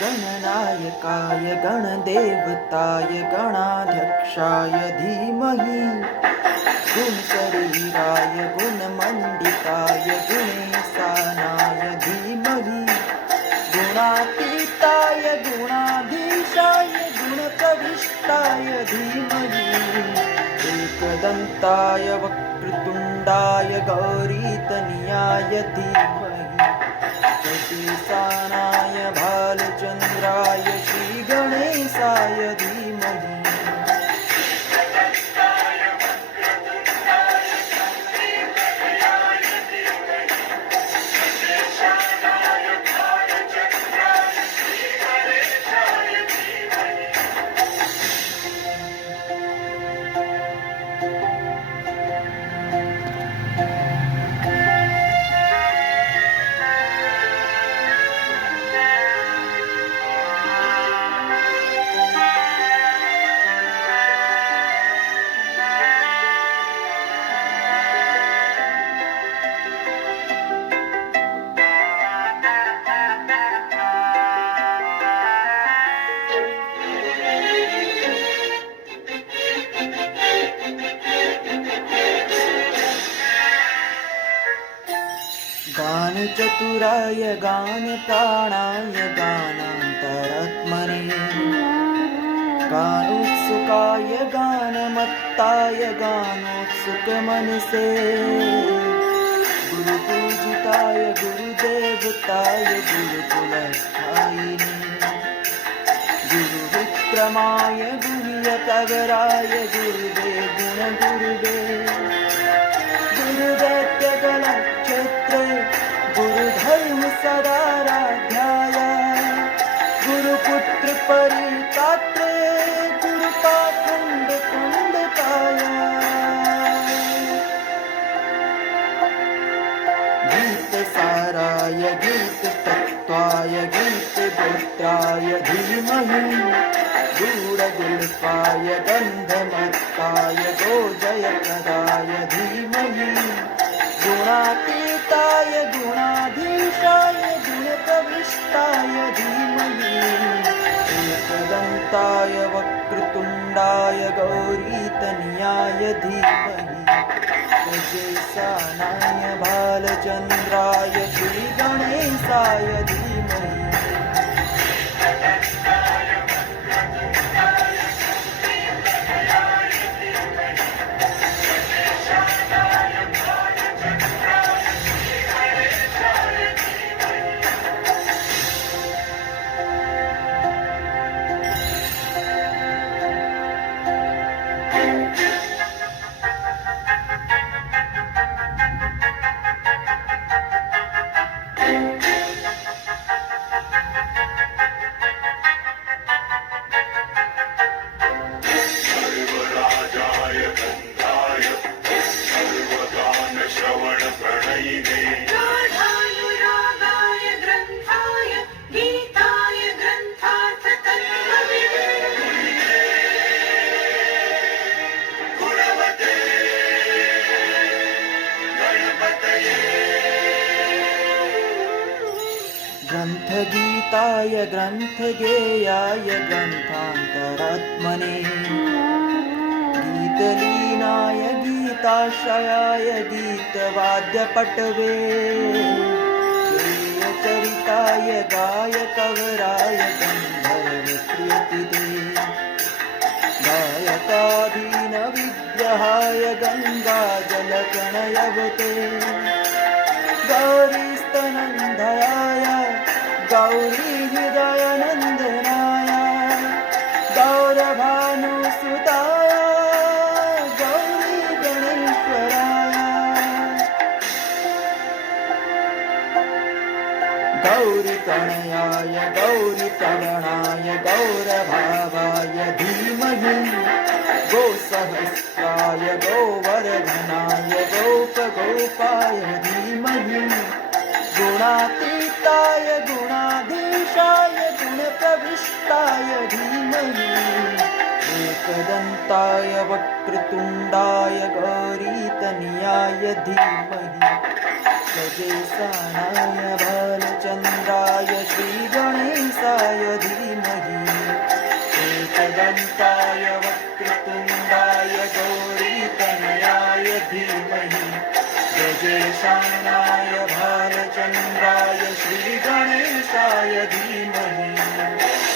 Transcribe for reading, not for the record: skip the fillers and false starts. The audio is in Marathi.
गणनायकाय गणदेवताय गणाध्यक्षाय धीमहि गुणशरीराय गुणमण्डिताय गुणेशानाय धीमहि गुणातीताय गुणाधीशाय गुणप्रविष्टाय धीमहि एकदन्ताय वक्रतुण्डाय गौरीतनयाय धीमहि गजेशानाय भालचन्द्राय श्रीगणेशाय धीमहि गानचतुराय गानप्राणाय गानान्तरात्मने गानोत्सुकाय गानमत्ताय गानोत्सुकमनसे गुरुपूजिताय गुरुदेवताय गुरुकुलस्थायिने गुरुविक्रमाय गुह्यकवराय गुरुवे गुणगुरुवे गुरुदैत्यगणक्षेत्रे गुरुधर्म सदाराध्याय गुरुपुत्र परिपात्रे गुरुपाखण्ड खण्डकाय गीतसाराय गीततत्त्वाय गीतगोत्राय धीमहि गूढगुल्फाय गन्धमत्ताय गोजयप्रदाय धीमहि गुणातीताय गुणाधीशाय गुणप्रविष्टाय धीमहि एकदन्ताय वक्रतुण्डाय गौरीतनयाय धीमहि गजेशानाय भालचन्द्राय श्रीगणेशाय धीमहि ग्रन्थगीताय ग्रन्थगेयाय ग्रन्थान्तरात्मने गीतलीनाय गीताश्रयाय गीतवाद्यपटवे गेयचरिताय गायकवराय गन्धर्वप्रियतिते गायकाधीनविग्रहाय गङ्गाजलकणयवते गौरीस्तनन्धयाय गौरीहृदयनन्दनाय गौरभानुसुताय गौरीगणेश्वराय गौरीतनयाय गौरीतरणाय गौरभावाय धीमहि गोसहस्राय गोवर्धनाय गोपगोपाय धीमहि गुणातीताय गुणाधीशाय गुणप्रविष्टाय धीमहि एकदन्ताय वक्रतुण्डाय गौरीतनयाय धीमहि गजेशानाय भालचन्द्राय श्रीगणेशाय कान्ताय वक्रतुण्डाय गौरीतनयाय धीमहि गजेशानाय भालचन्द्राय श्रीगणेशाय धीमहि